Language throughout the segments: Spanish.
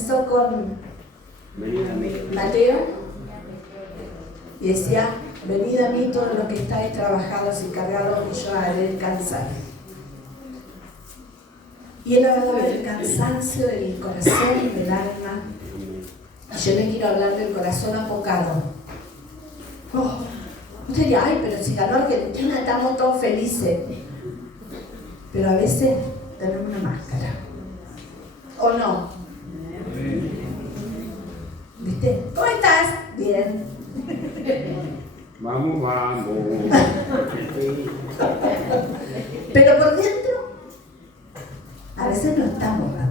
comenzó con Mateo y decía: venid a mí todos los que estáis trabajados y cargados, y yo haré descansar. Y él hablaba del cansancio del corazón, del alma. Y yo le quiero hablar del corazón apocado. Usted diría: ay, pero si ganó Argentina estamos todos felices. Pero a veces tenemos una máscara. ¿O no? ¿Viste? ¿Cómo estás? Bien. Vamos, vamos. Pero por dentro, a veces no estamos bien.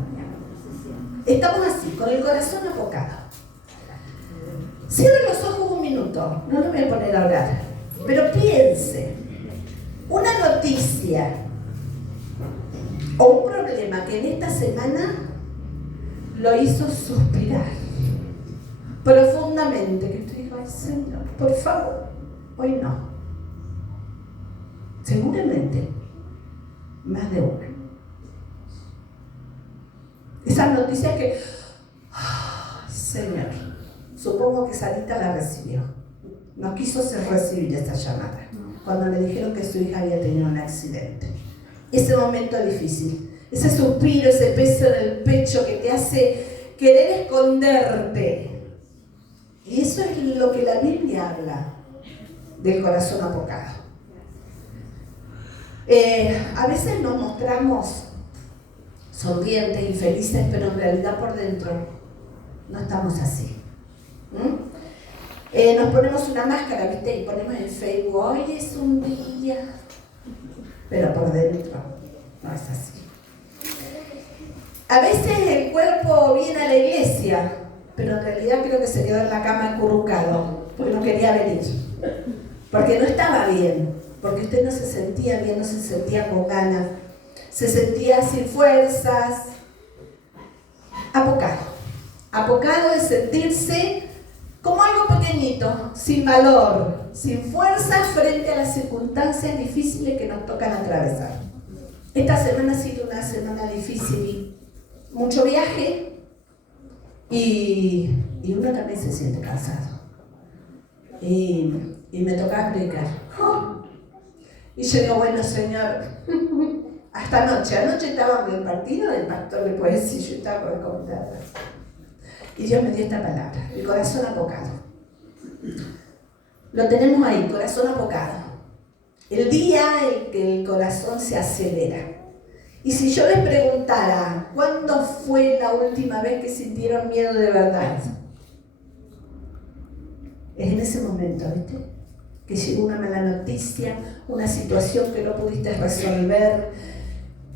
Estamos así, con el corazón apocado. Cierre los ojos un minuto, no lo voy a poner a orar, pero piense, una noticia o un problema que en esta semana lo hizo suspirar profundamente, que usted dijo: ay, Señor, por favor, hoy no. Seguramente, más de una. Esas noticias que, Señor, supongo que Sarita la recibió. No quiso recibir esa llamada cuando le dijeron que su hija había tenido un accidente. Ese momento difícil, ese suspiro, ese peso en el pecho que te hace querer esconderte. Y eso es lo que la Biblia habla del corazón apocado. A veces nos mostramos sonrientes y felices, pero en realidad por dentro no estamos así. Nos ponemos una máscara, ¿viste? Y ponemos en Facebook: hoy es un día, pero por dentro no es así. A veces el cuerpo viene a la iglesia, pero en realidad creo que se quedó en la cama acurrucado, porque no quería venir, porque no estaba bien, porque usted no se sentía bien, no se sentía con ganas, se sentía sin fuerzas. Apocado es sentirse como algo pequeñito, sin valor, sin fuerza frente a las circunstancias difíciles que nos tocan atravesar. Esta semana ha sido una semana difícil, mucho viaje y uno también se siente cansado. Y me tocaba predicar. Y yo digo: bueno, Señor, hasta anoche estaba en el partido del pastor de poesía y yo estaba con el comentario. Y Dios me dio esta palabra: el corazón apocado. Lo tenemos ahí, corazón apocado. El día en que el corazón se acelera. Y si yo les preguntara: ¿cuándo fue la última vez que sintieron miedo de verdad? Es en ese momento, ¿viste? Que llegó una mala noticia, una situación que no pudiste resolver.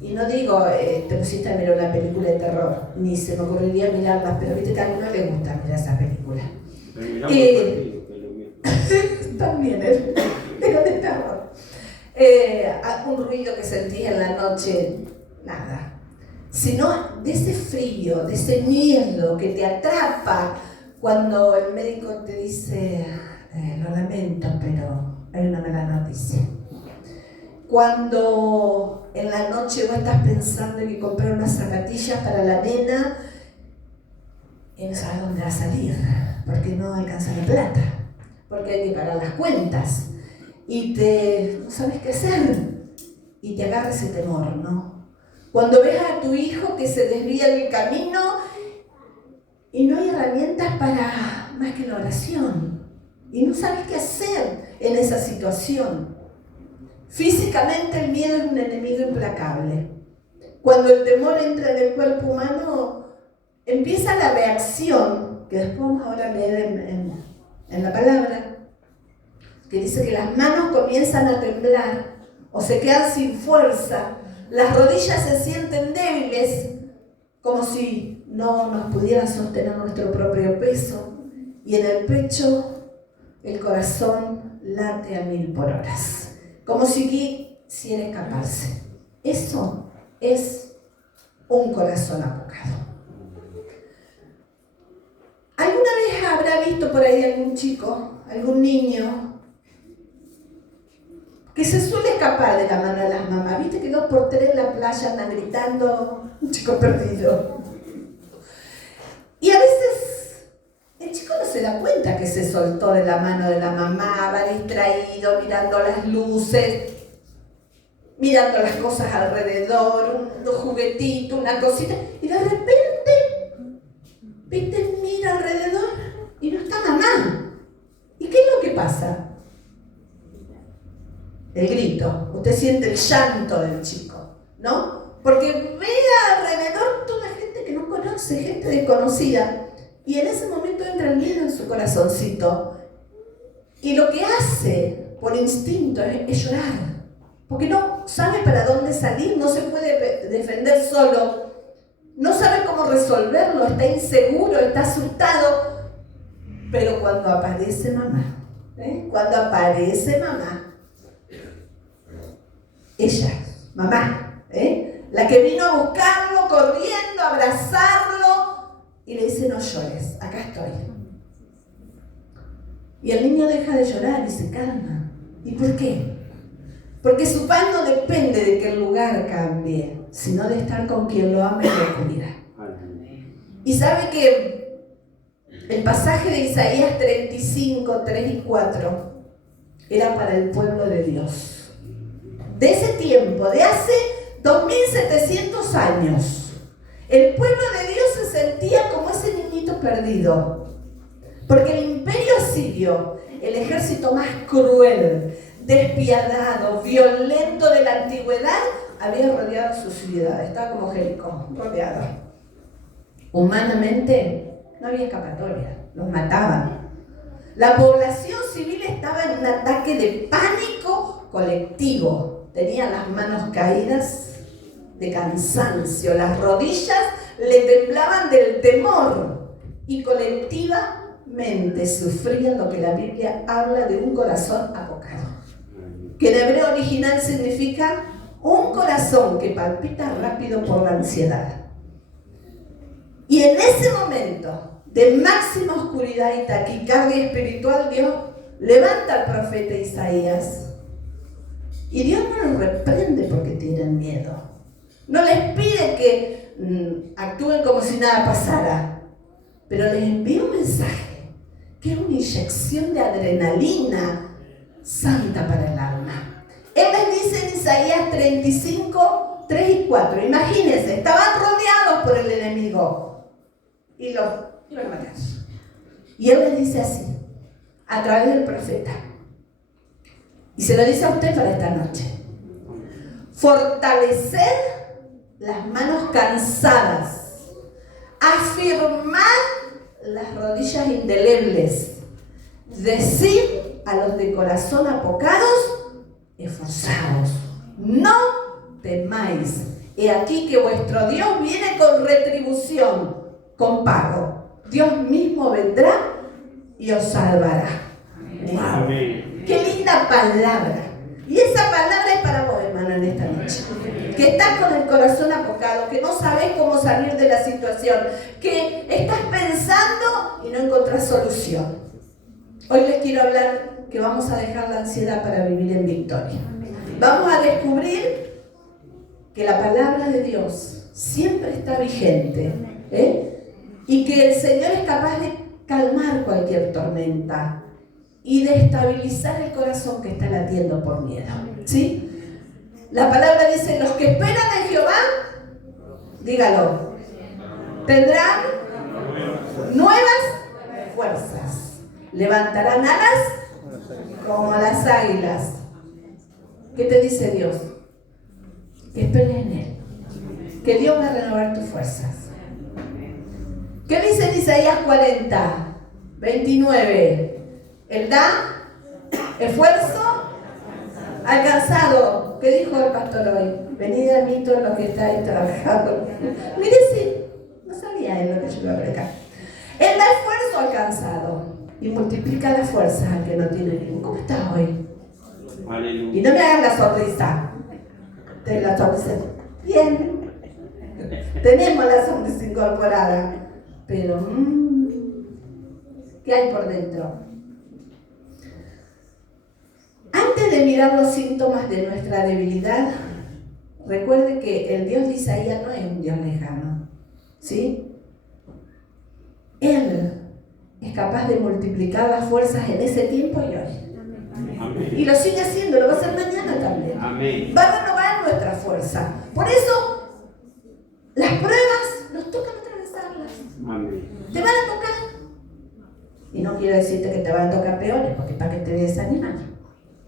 Y no digo, te pusiste a mirar una película de terror, ni se me ocurriría mirarlas, pero viste que a uno le gusta mirar esa película. También pero de terror. Un ruido que sentí en la noche, nada. Sino de ese frío, de ese miedo que te atrapa cuando el médico te dice: lo lamento, pero hay una mala noticia. Cuando en la noche vos estás pensando en que comprar unas zapatillas para la nena y no sabes dónde va a salir, porque no alcanza la plata, porque hay que pagar las cuentas y no sabes qué hacer y te agarra ese temor, ¿no? Cuando ves a tu hijo que se desvía del camino y no hay herramientas para más que la oración y no sabes qué hacer en esa situación. Físicamente el miedo es un enemigo implacable. Cuando el temor entra en el cuerpo humano, empieza la reacción, que después vamos ahora a leer en la palabra, que dice que las manos comienzan a temblar o se quedan sin fuerza, las rodillas se sienten débiles, como si no nos pudieran sostener nuestro propio peso, y en el pecho el corazón late a 1000 por hora. Como si quisiera escaparse. Eso es un corazón apocado. ¿Alguna vez habrá visto por ahí algún chico, algún niño, que se suele escapar de la mano de las mamás? ¿Viste que 2 por 3 en la playa andan gritando? Un chico perdido. da cuenta que se soltó de la mano de la mamá, va distraído, mirando las luces, mirando las cosas alrededor, un juguetito, una cosita, y de repente, viste, mira alrededor y no está mamá. ¿Y qué es lo que pasa? El grito. Usted siente el llanto del chico, ¿no? Porque ve alrededor toda gente que no conoce, gente desconocida. Y en ese momento entra el miedo en su corazoncito. Y lo que hace por instinto es llorar. Porque no sabe para dónde salir, no se puede defender solo. No sabe cómo resolverlo, está inseguro, está asustado. Pero cuando aparece mamá, cuando aparece mamá, ella, mamá, la que vino a buscarlo, corriendo, a abrazarlo, y le dice: no llores, acá estoy. Y el niño deja de llorar y se calma. ¿Y por qué? Porque su paz no depende de que el lugar cambie, sino de estar con quien lo ama y lo cuida. Y sabe que el pasaje de Isaías 35, 3 y 4 era para el pueblo de Dios. De ese tiempo, de hace 2700 años, el pueblo de Dios se sentía como ese niñito perdido. Porque el imperio asirio, el ejército más cruel, despiadado, violento de la antigüedad, había rodeado su ciudad. Estaba como Jericó, rodeado. Humanamente no había escapatoria, los mataban. La población civil estaba en un ataque de pánico colectivo. Tenían las manos caídas de cansancio, las rodillas le temblaban del temor y colectivamente sufrían lo que la Biblia habla de un corazón apocado, que en hebreo original significa un corazón que palpita rápido por la ansiedad. Y en ese momento de máxima oscuridad y taquicardia espiritual, Dios levanta al profeta Isaías. Y Dios no los reprende porque tienen miedo. No les pide que actúen como si nada pasara, pero les envía un mensaje que es una inyección de adrenalina santa para el alma. Él les dice en Isaías 35, 3 y 4, imagínense, estaban rodeados por el enemigo y los iban a matar. Y Él les dice así, a través del profeta, y se lo dice a usted para esta noche: fortalecer las manos cansadas, afirmar las rodillas indelebles, decir a los de corazón apocados: esforzaos, no temáis, he aquí que vuestro Dios viene con retribución, con pago. Dios mismo vendrá y os salvará. ¡Wow! ¡Qué linda palabra! Y esa palabra es para vos, hermano, en esta noche. Que estás con el corazón apocado, que no sabes cómo salir de la situación, que estás pensando y no encontrás solución. Hoy les quiero hablar que vamos a dejar la ansiedad para vivir en victoria. Vamos a descubrir que la palabra de Dios siempre está vigente, y que el Señor es capaz de calmar cualquier tormenta y de estabilizar el corazón que está latiendo por miedo, ¿sí? La palabra dice: los que esperan en Jehová, dígalo, tendrán nuevas fuerzas, levantarán alas como las águilas. ¿Qué te dice Dios? Que esperes en Él, que Dios va a renovar tus fuerzas. ¿Qué dice en Isaías 40, 29? Él da esfuerzo alcanzado. ¿Qué dijo el pastor hoy? Venid a mí todos los que estáis trabajando. Mire, sí, no sabía él lo que yo iba a predicar. Él da esfuerzo alcanzado y multiplica las fuerzas al que no tiene ningún. ¿Cómo estás hoy? Aleluya. Y no me hagas la sonrisa. Te la sonrisa. Bien. Tenemos la sonrisa incorporada. Pero, ¿qué hay por dentro? Antes de mirar los síntomas de nuestra debilidad, recuerde que el Dios de Isaías no es un Dios lejano, ¿sí? Él es es capaz de multiplicar las fuerzas en ese tiempo y hoy. Amén. Y lo sigue haciendo, lo va a hacer mañana también. Amén. Va a renovar nuestra fuerza. Por eso, las pruebas nos tocan atravesarlas. Amén. Te van a tocar. Y no quiero decirte que te van a tocar peores, porque para que te desanimar.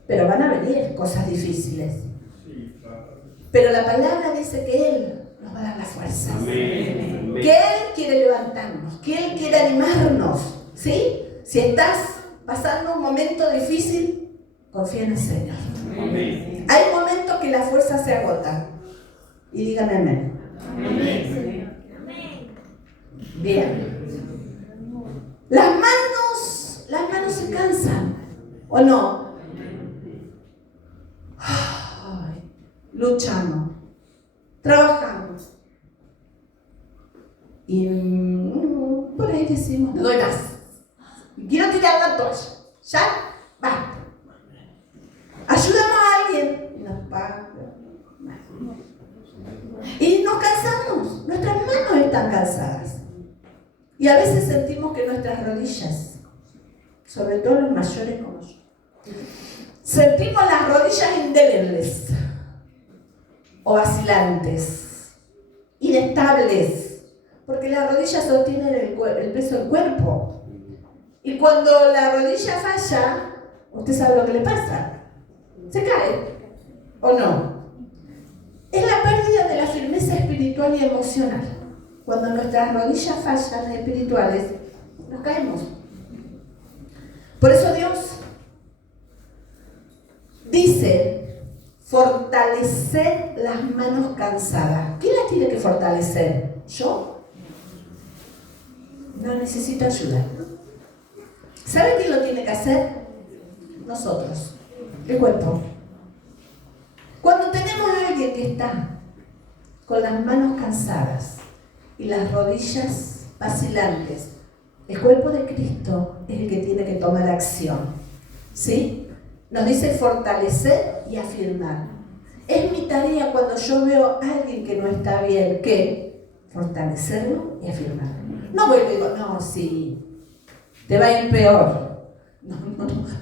Pero van a venir cosas difíciles. Pero la palabra dice que Él nos va a dar la fuerza. Amén. Que Él quiere levantarnos, que Él quiere animarnos. ¿Sí? Si estás pasando un momento difícil, confía en el Señor. Amén. Hay momentos que las fuerzas se agotan. Y díganme amén. Amén. Bien. Las manos se cansan, ¿o no? Ay, luchamos, trabajamos. Y por ahí decimos, no doy más. Quiero tirar la toalla. ¿Ya? Basta. Ayudamos a alguien y nos paga. Y nos cansamos. Nuestras manos están cansadas. Y a veces sentimos que nuestras rodillas, sobre todo los mayores como yo, sentimos las rodillas indelebles o vacilantes, inestables, porque las rodillas sostienen el peso del cuerpo. Y cuando la rodilla falla, usted sabe lo que le pasa. Se cae, ¿o no? Es la pérdida de la firmeza espiritual y emocional. Cuando nuestras rodillas fallan espirituales, nos caemos. Por eso Dios dice, fortalecer las manos cansadas. ¿Quién las tiene que fortalecer? ¿Yo? No, necesito ayuda. ¿Sabe quién lo tiene que hacer? Nosotros, el cuerpo. Cuando tenemos a alguien que está con las manos cansadas y las rodillas vacilantes, el cuerpo de Cristo es el que tiene que tomar acción. ¿Sí? Nos dice fortalecer y afirmar. Es mi tarea cuando yo veo a alguien que no está bien, ¿qué? Fortalecerlo y afirmarlo. No vuelvo y digo, no, sí, te va a ir peor. No,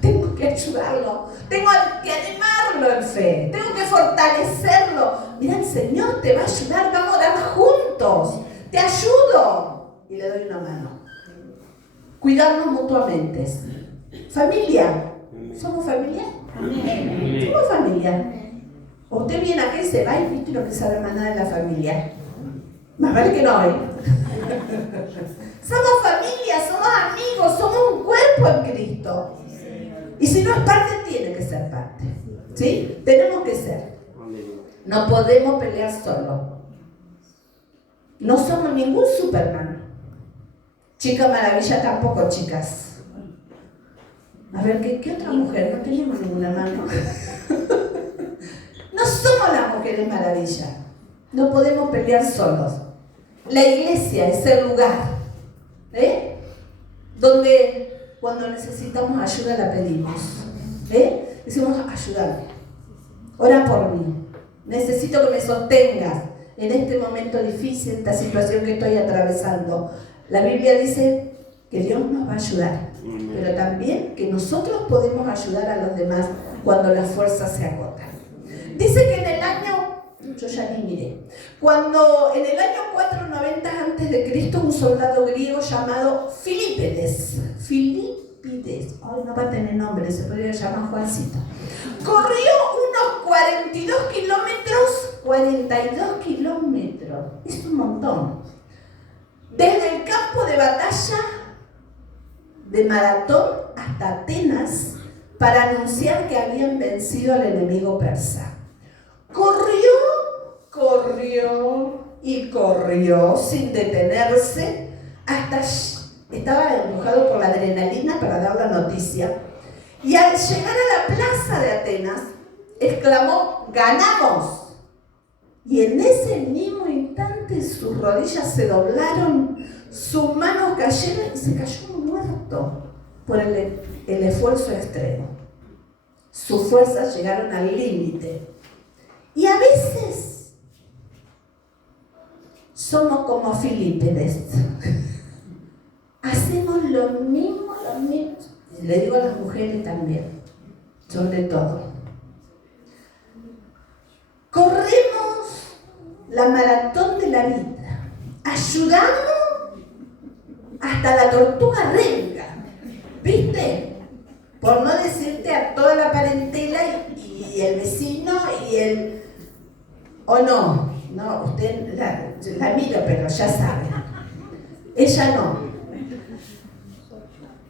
tengo que ayudarlo, tengo que animarlo en fe, tengo que fortalecerlo. Mira, el Señor te va a ayudar, vamos a orar juntos, te ayudo. Y le doy una mano. Cuidarnos mutuamente. Familia, ¿somos familia? Amén. Somos familia. Usted viene aquí y se va y viste lo que sabe manar de la familia. Más vale que no, ¿eh? Somos familia, somos amigos, somos un cuerpo en Cristo. Y si no es parte, tiene que ser parte. ¿Sí? Tenemos que ser. No podemos pelear solos. No somos ningún Superman. Chica Maravilla tampoco, chicas. A ver, ¿qué otra mujer? No tenemos ninguna mano. No somos las mujeres maravilla. No podemos pelear solos. La iglesia es el lugar, donde cuando necesitamos ayuda la pedimos. Decimos, ayúdame, ora por mí. Necesito que me sostengas en este momento difícil, esta situación que estoy atravesando. La Biblia dice que Dios nos va a ayudar, pero también que nosotros podemos ayudar a los demás cuando las fuerzas se agotan. Dice que en el año, yo ya ni miré, cuando en el año 490 a.C., un soldado griego llamado Filipides, ay, no va a tener nombre, se podría llamar Juancito, corrió unos 42 kilómetros, es un montón, desde el campo de batalla de Maratón hasta Atenas para anunciar que habían vencido al enemigo persa. Corrió sin detenerse hasta estaba empujado por la adrenalina para dar la noticia. Y al llegar a la plaza de Atenas, exclamó: ¡ganamos! Y en ese mismo instante sus rodillas se doblaron, sus manos cayeron y se cayó muerto por el esfuerzo extremo. Sus fuerzas llegaron al límite. Y a veces somos como Filipides. Hacemos hacemos lo mismo. Le digo a las mujeres también, sobre todo. Corremos la maratón de la vida, ayudando hasta la tortuga renga, ¿viste? Por no decirte a toda la parentela y el vecino y el... ¿O no? No, usted la miro, pero ya sabe. Ella no.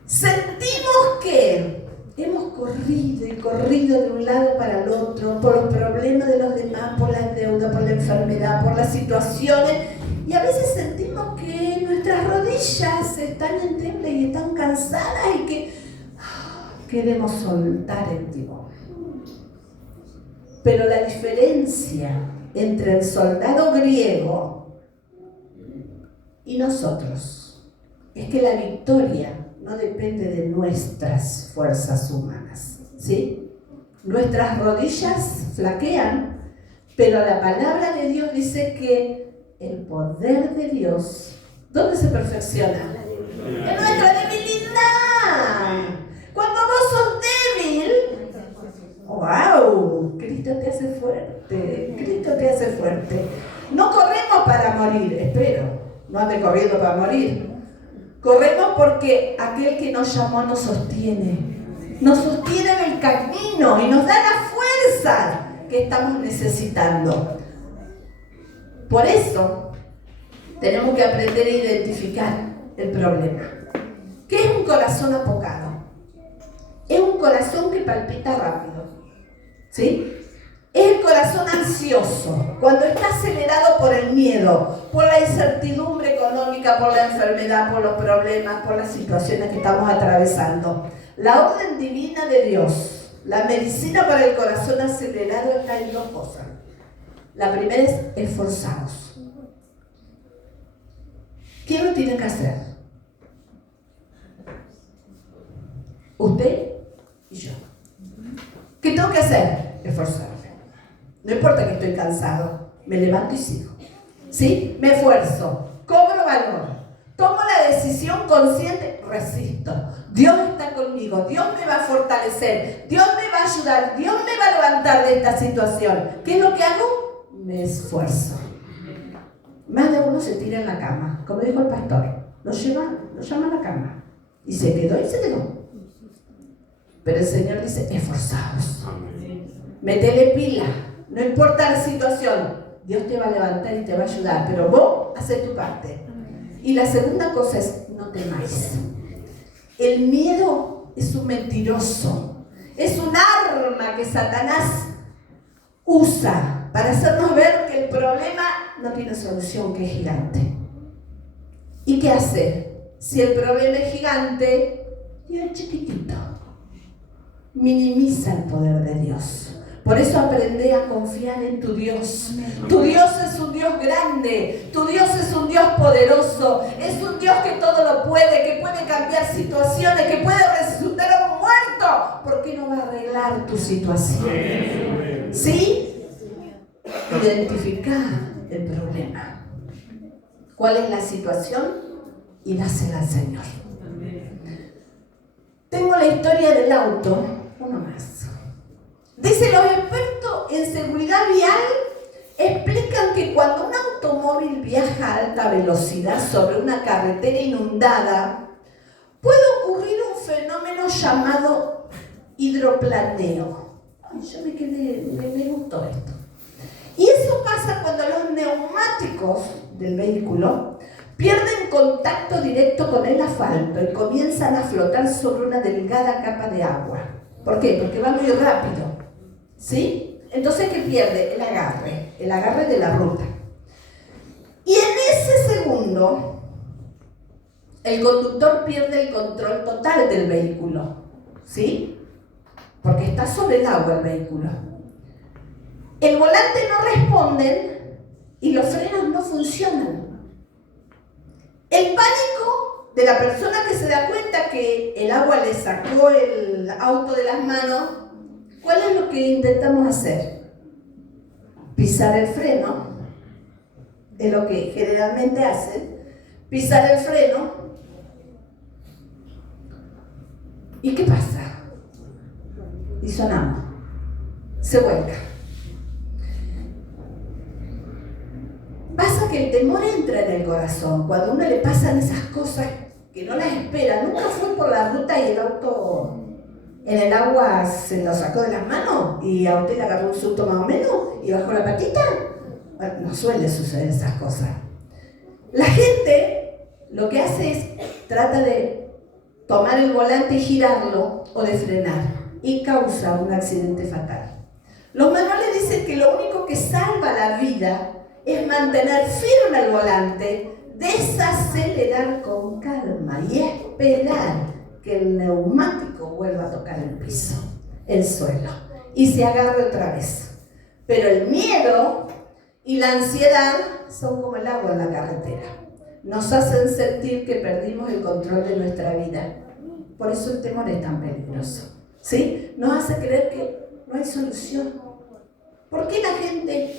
Sentimos que hemos corrido y corrido de un lado para el otro por los problemas de los demás, por las deudas, por la enfermedad, por las situaciones, y a veces sentimos que nuestras rodillas están en temble y están cansadas y que queremos soltar el timón. Pero la diferencia entre el soldado griego y nosotros es que la victoria no depende de nuestras fuerzas humanas, ¿sí? Nuestras rodillas flaquean, pero la palabra de Dios dice que el poder de Dios, ¿dónde se perfecciona? En nuestra debilidad. Cuando vos sos débil, ¡wow! Cristo te hace fuerte, Cristo te hace fuerte. No corremos para morir, espero, no ande corriendo para morir. Corremos porque aquel que nos llamó nos sostiene en el camino y nos da la fuerza que estamos necesitando. Por eso tenemos que aprender a identificar el problema. ¿Qué es un corazón apocado? Es un corazón que palpita rápido, ¿sí? Es el corazón ansioso, cuando está acelerado por el miedo, por la incertidumbre económica, por la enfermedad, por los problemas, por las situaciones que estamos atravesando. La orden divina de Dios, la medicina para el corazón acelerado está en dos cosas. La primera es esforzados. ¿Quién lo tiene que hacer? Usted y yo. ¿Qué tengo que hacer? Esforzarme. No importa que estoy cansado, me levanto y sigo. ¿Sí? Me esfuerzo, cobro valor, tomo la decisión consciente, resisto. Dios está conmigo, Dios me va a fortalecer, Dios me va a ayudar, Dios me va a levantar de esta situación. ¿Qué es lo que hago? Me esfuerzo. Más de uno se tira en la cama, como dijo el pastor, lo llama a la cama. Y se quedó. Pero el Señor dice, esforzaos. Metele pila. No importa la situación, Dios te va a levantar y te va a ayudar, pero vos haces tu parte. Y la segunda cosa es, no temáis. El miedo es un mentiroso, es un arma que Satanás usa para hacernos ver que el problema no tiene solución, que es gigante. ¿Y qué hace? Si el problema es gigante, Dios es chiquitito. Minimiza el poder de Dios. Por eso aprende a confiar en tu Dios. Tu Dios es un Dios grande, tu Dios es un Dios poderoso, es un Dios que todo lo puede, que puede cambiar situaciones, que puede resucitar a un muerto. ¿Por qué no va a arreglar tu situación? ¿Sí? Identifica el problema. ¿Cuál es la situación? Y dásela al Señor. Tengo la historia del auto, uno más. Dice, los expertos en seguridad vial explican que cuando un automóvil viaja a alta velocidad sobre una carretera inundada, puede ocurrir un fenómeno llamado hidroplaneo. Ay, yo me gustó esto. Y eso pasa cuando los neumáticos del vehículo pierden contacto directo con el asfalto y comienzan a flotar sobre una delgada capa de agua. ¿Por qué? Porque va muy rápido. ¿Sí? Entonces, ¿qué pierde? El agarre de la ruta. Y en ese segundo, el conductor pierde el control total del vehículo. ¿Sí? Porque está sobre el agua el vehículo. El volante no responde y los frenos no funcionan. El pánico de la persona que se da cuenta que el agua le sacó el auto de las manos. ¿Cuál es lo que intentamos hacer? Pisar el freno, es lo que generalmente hacen, pisar el freno ¿Y qué pasa? Y sonamos. Se vuelca. Pasa que el temor entra en el corazón. Cuando a uno le pasan esas cosas que no las espera. ¿Nunca fue por la ruta y el auto en el agua se lo sacó de las manos y a usted le agarró un susto más o menos y bajó la patita? Bueno, no suele suceder esas cosas. La gente lo que hace es trata de tomar el volante y girarlo o de frenar y causa un accidente fatal. Los manuales dicen que lo único que salva la vida es mantener firme el volante, desacelerar con calma y esperar que el neumático vuelva a tocar el piso, el suelo, y se agarre otra vez. Pero el miedo y la ansiedad son como el agua en la carretera. Nos hacen sentir que perdimos el control de nuestra vida. Por eso el temor es tan peligroso, ¿sí? Nos hace creer que no hay solución. ¿Por qué la gente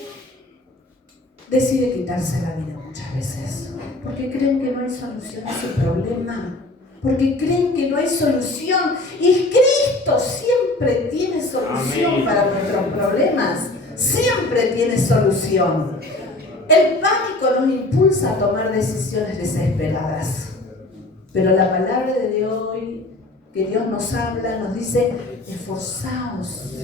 decide quitarse la vida muchas veces? Porque creen que no hay solución a su problema. Porque creen que no hay solución. Y Cristo siempre tiene solución. Amén. Para nuestros problemas. Siempre tiene solución. El pánico nos impulsa a tomar decisiones desesperadas. Pero la palabra de Dios hoy, que Dios nos habla, nos dice: esforzaos,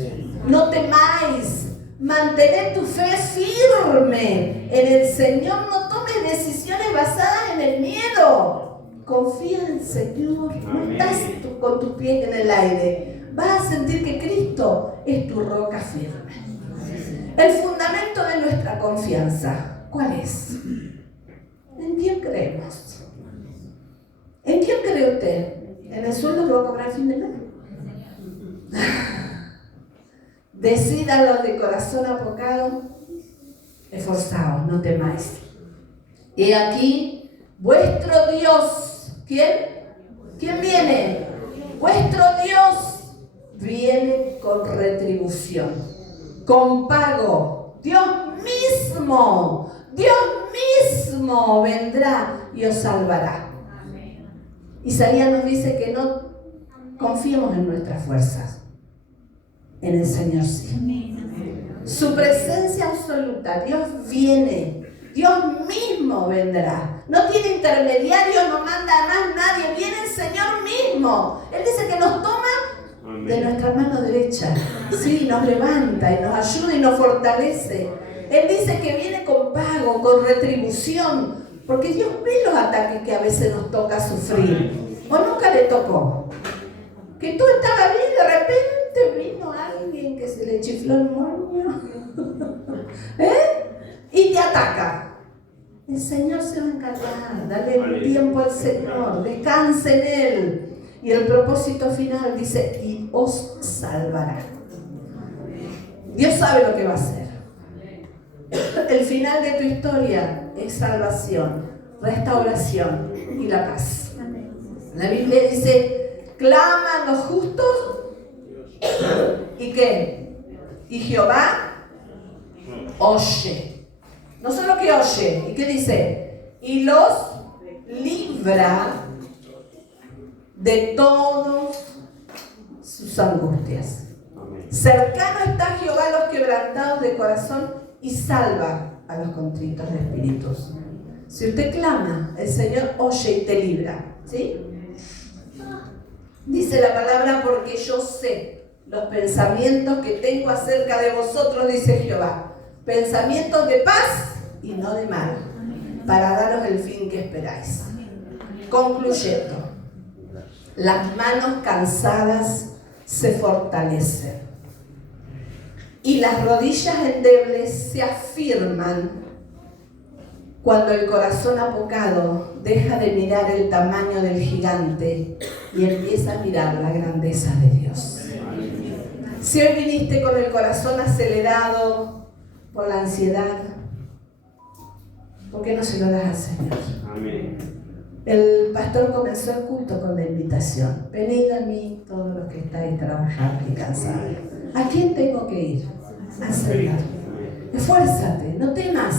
no temáis, mantened tu fe firme en el Señor, no tomes decisiones basadas en el miedo. Confía en el Señor, no estás con tus pies en el aire. Vas a sentir que Cristo es tu roca firme. El fundamento de nuestra confianza, ¿cuál es? ¿En quién creemos? ¿En quién cree usted? ¿En el sueldo que va a cobrar al fin de mes? Decídalo de corazón apocado, esforzaos, no temáis. Y aquí, vuestro Dios, ¿quién? ¿Quién viene? Vuestro Dios viene con retribución, con pago. Dios mismo vendrá y os salvará. Isaías nos dice que no confiemos en nuestras fuerzas, en el Señor sí. Su presencia absoluta, Dios viene, Dios mismo vendrá. No tiene intermediario, no manda a más nadie, viene el Señor mismo. Él dice que nos toma de nuestra mano derecha, sí, nos levanta y nos ayuda y nos fortalece. Él dice que viene con pago, con retribución. Porque Dios ve los ataques que a veces nos toca sufrir. ¿O nunca le tocó? Que tú estabas bien, de repente vino alguien que se le chifló el moño. Y te ataca. El Señor se va a encargar. Dale tiempo al Señor. Descanse en Él. Y el propósito final dice: y os salvará. Dios sabe lo que va a hacer. El final de tu historia es salvación, restauración y la paz. La Biblia dice: claman los justos y ¿qué? Y Jehová oye. No solo que oye, ¿y qué dice? Y los libra de todas sus angustias. Cercano está Jehová a los quebrantados de corazón y salva a los contritos de espíritus. Si usted clama, el Señor oye y te libra, ¿sí? Dice la palabra: porque yo sé los pensamientos que tengo acerca de vosotros, dice Jehová, pensamientos de paz y no de mal, para daros el fin que esperáis. Concluyendo, las manos cansadas se fortalecen y las rodillas endebles se afirman cuando el corazón apocado deja de mirar el tamaño del gigante y empieza a mirar la grandeza de Dios. Si hoy viniste con el corazón acelerado por la ansiedad, ¿por qué no se lo das al Señor? Amén. El pastor comenzó el culto con la invitación: venid a mí todos los que estáis trabajados y cansados. ¿A quién tengo que ir? Al Señor. Esfuérzate, no temas.